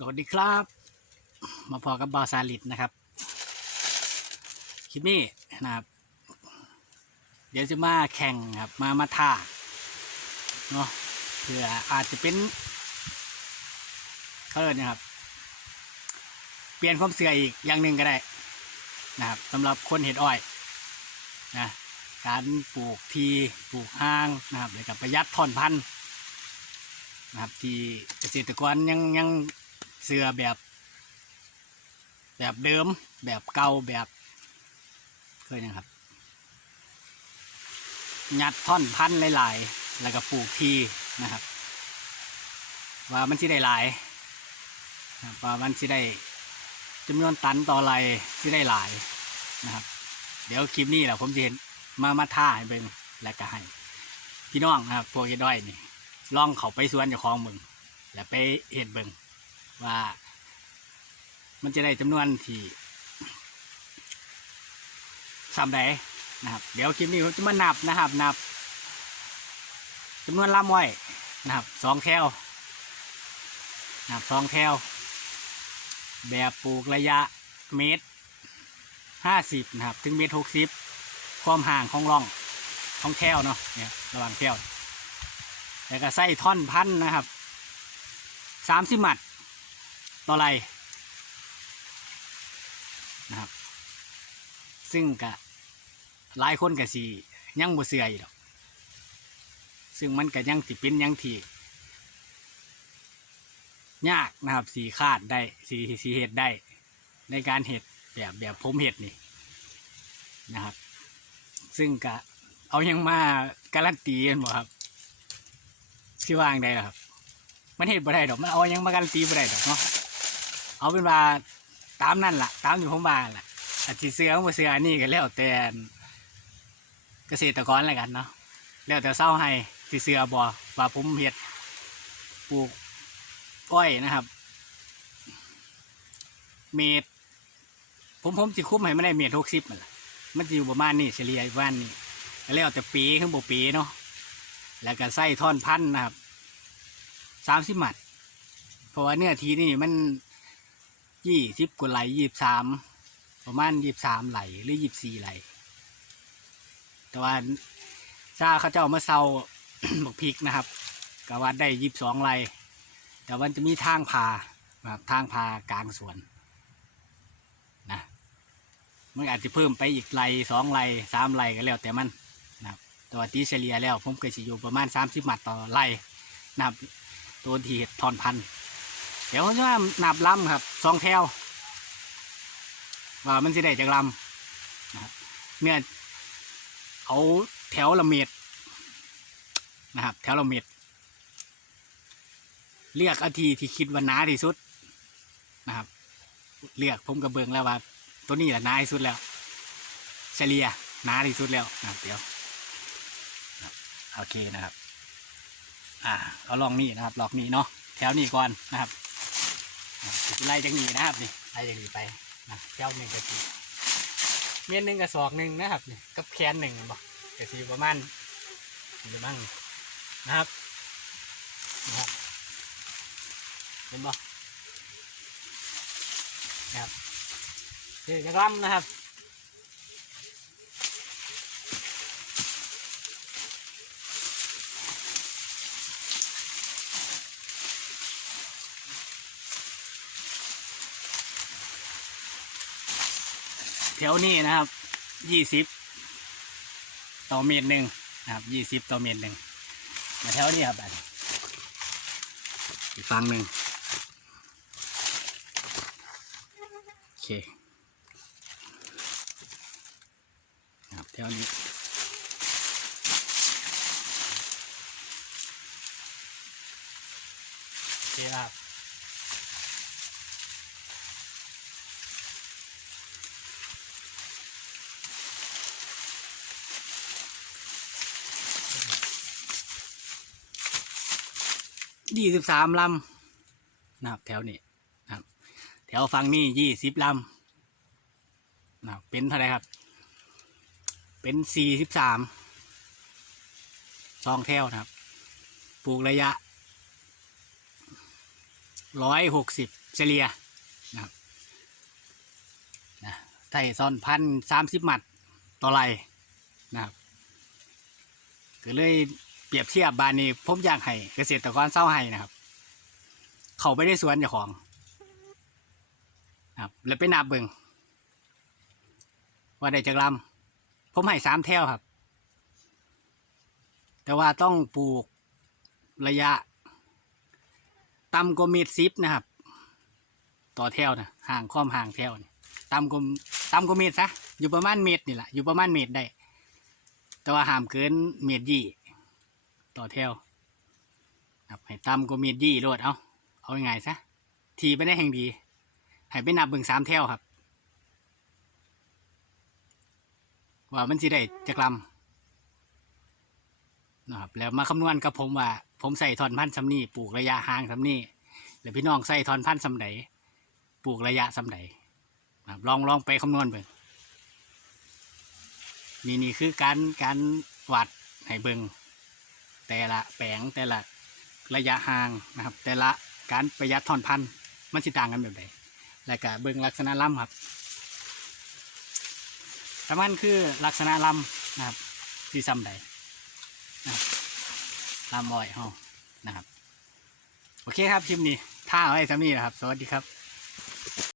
สวัสดีครับ มาพอกับบาซาลิดนะครับ คลิปนี้นะครับ เดี๋ยวจะมาแข่งครับ มามาท่าเนาะเพื่ออาจจะเป็นเขาเรียกนะครับ เปลี่ยนความเสื่ออีกอย่างหนึ่งก็ได้นะครับสำหรับคนเห็ดอ้อยนะการปลูกทีปลูกห้างนะครับแล้วก็ประหยัดท่อนพันธุ์นะครับที่เกษตรกรยังยัง เสือแบบ แบบเดิม แบบเก่าแบบ เคยนะครับยัดท่อนพันหลายๆ แล้วก็ปลูกทีนะครับ ว่ามันสิได้หลายนะครับว่ามันสิได้จำนวนตันต่อไรสิได้หลายนะครับ เดี๋ยวคลิปนี้แหละผมจะเห็นมามาท่าให้เบิ่งแล้วก็ให้พี่น้องนะครับพวกเฮ็ดด้อยนี่ลองเขาไปสวนเจ้าของมึง แล้วไปเห็ดเบิ่ง ว่า มันจะได้จำนวนที่สามใดนะครับ เดี๋ยวคลิปนี้ผมจะมานับนะครับนับจำนวนลำไว้นะครับสองแถวนะครับสองแถวแบบปลูกระยะเมตรห้าสิบนะครับ ถึงเมตรหกสิบความห่างของร่องของแถวเนาะเนี่ยระหว่างแถวแล้วก็ใส่ท่อนพันนะครับสามสิบมัด ต่อไรนะครับ ซึ่งกะหลายคนกะสียังบ่เสื่ออยู่ดอกซึ่งมันก็ยังสิเป็นยังทียากนะครับสีคาดได้สีสีเห็ดได้ ในการเห็ดแบบแบบผมเห็ดนี่นะครับ ซึ่งกะเอายังมาการันตีกันบ่ครับที่ว่างได้หรอครับ มันเห็ดบ่ได้ดอกมันเอายังมาการันตีบ่ได้ดอกเนาะ เอาเป็นว่าตามนั่นล่ะ ตามอยู่ผมบ้านล่ะอาจสิเสือบ่เสืออันนี่ก็แล้วแต่เกษตรกรแล้วกันเนาะแล้วแต่เศร้าให้สิเสือบ่ว่าผมเห็ดปลูกอ้อยนะครับ เมตร ผมผมจิคุ้มให้ไมันได้เมตรหกสิบมันมันจะอยู่ประมาณนี้เฉลี่ยประมาณนี้แล้วแต่ปีขึ้นบปีเนาะแล้วก็ใส่ท่อนพันธุ์นะครับสามสิบมัดเพราะว่าเนื้อทีนี่มัน ยี่สิบกว่าไหลยี่สามประมาณยี่สามไหลหรือยี่สี่ไหล แต่ว่าซาเขาเจ้ามาเซาบอกพริกนะครับกว่าได้ยี่สองไหลแต่มันจะมีทางพานะครับทางพากลางสวนนะมันอาจจะเพิ่มไปอีกไหลสองไหลสามไหลก็แล้วแต่มันนะครับตัวตีเฉลี่ยแล้ว ผมเคยสิอยู่ประมาณสามสิบมัดต่อไลนะครับตัวที่ทอนพันธุ์ เดี๋ยวผมจะมานับลำครับสองแถวว่ามันสิได้จากลำนะครับเนี่ยเอาแถวละเมตรนะครับ แถวละเมตรเลือกอาทีที่คิดว่าหนาที่สุดนะครับ เลือกผมกับเบิงแล้วว่า ตัวนี้แหละหนาที่สุดแล้ว เฉลี่ยหนาที่สุดแล้วนะเดี๋ยวโอเคนะครับ อ่าเอาลองนี่นะครับลอกนี่เนาะแถวนี้ก่อนนะครับ สิไล่จากนี้นะครับนี่ไล่จากนี้ไปนะเจ้าหนึ่งกะทิเมียนหนึ่งกับศอกหนึ่งนะครับนี่กับแขนหนึ่งบอกกะทิประมาณนี่ละมั่งนะครับนะครับเห็นบ่นะครับนี่จะกล้ำนะครับ แถวนี้นะครับยี่สิบต่อเมตรหนึ่งนะครับยี่สิบต่อเมตรหนึ่งมาแถวนี้ครับอีกฝั่งหนึ่งโอเคครับแถวนี้โอเคนะครับ ยี่สิบสามลำนะครับแถวนี้นะครับ แถวฝั่งนี้ยี่สิบลำนะครับเป็นเท่าไรครับ เป็นสี่สิบสามซองแถวนะครับ ปลูกระยะร้อยหกสิบเฉลี่ยนะครับนะไส่ซ่อนพันสามสิบหมัดต่อไรนะครับก็เลย เปรียบเทียบบานนี้ผมอยากให้เกษตรกรเศร้าให้นะครับ เขาไปได้สวนเจ้าของนะครับแล้วไปนับเบิงว่าได้จากลำผมให้สามแถวครับ แต่ว่าต้องปลูกระยะต่ำกว่าเมตรสิบนะครับ ต่อแถวนะห่างข้อมห่างแถวนี่ต่ำกว่าต่ำกว่าเมตรซะอยู่ประมาณเมตรนี่แหละอยู่ประมาณเมตรได้ แต่ว่าห้ามเกินเมตรยี่ ต่อแถวครับให้ต่ำกว่าเมตรยี่โลดเอาเอายังไงซะทีไปได้แห่งดีให้ไปนับเบิ่งสามแถวครับ ว่ามันสิได้จักลำนะครับแล้วมาคำนวณกับผมว่า ผมใส่ทอนพันธุ์สำนี่ปลูกระยะห่างสำนี่แล้วพี่น้องใส่ทอนพันธุ์สำไหนปลูกระยะสำไหนนะครับลองลองไปคำนวณเบิ่งนี่นี่คือการการวัดให้เบิ่ง แต่ละแปลงแต่ละระยะห่างนะครับ แต่ละการประหยัดทอนพันธุ์มันสิต่างกันแบบใดแล้วก็เบิ่งลักษณะลำครับสำคัญคือลักษณะลำนะครับที่ซ้ำใดนะครับลำลอยห้องนะครับ โอเคครับคลิปนี้ท่าเอาไว้ซ้ำนี้นะครับ สวัสดีครับ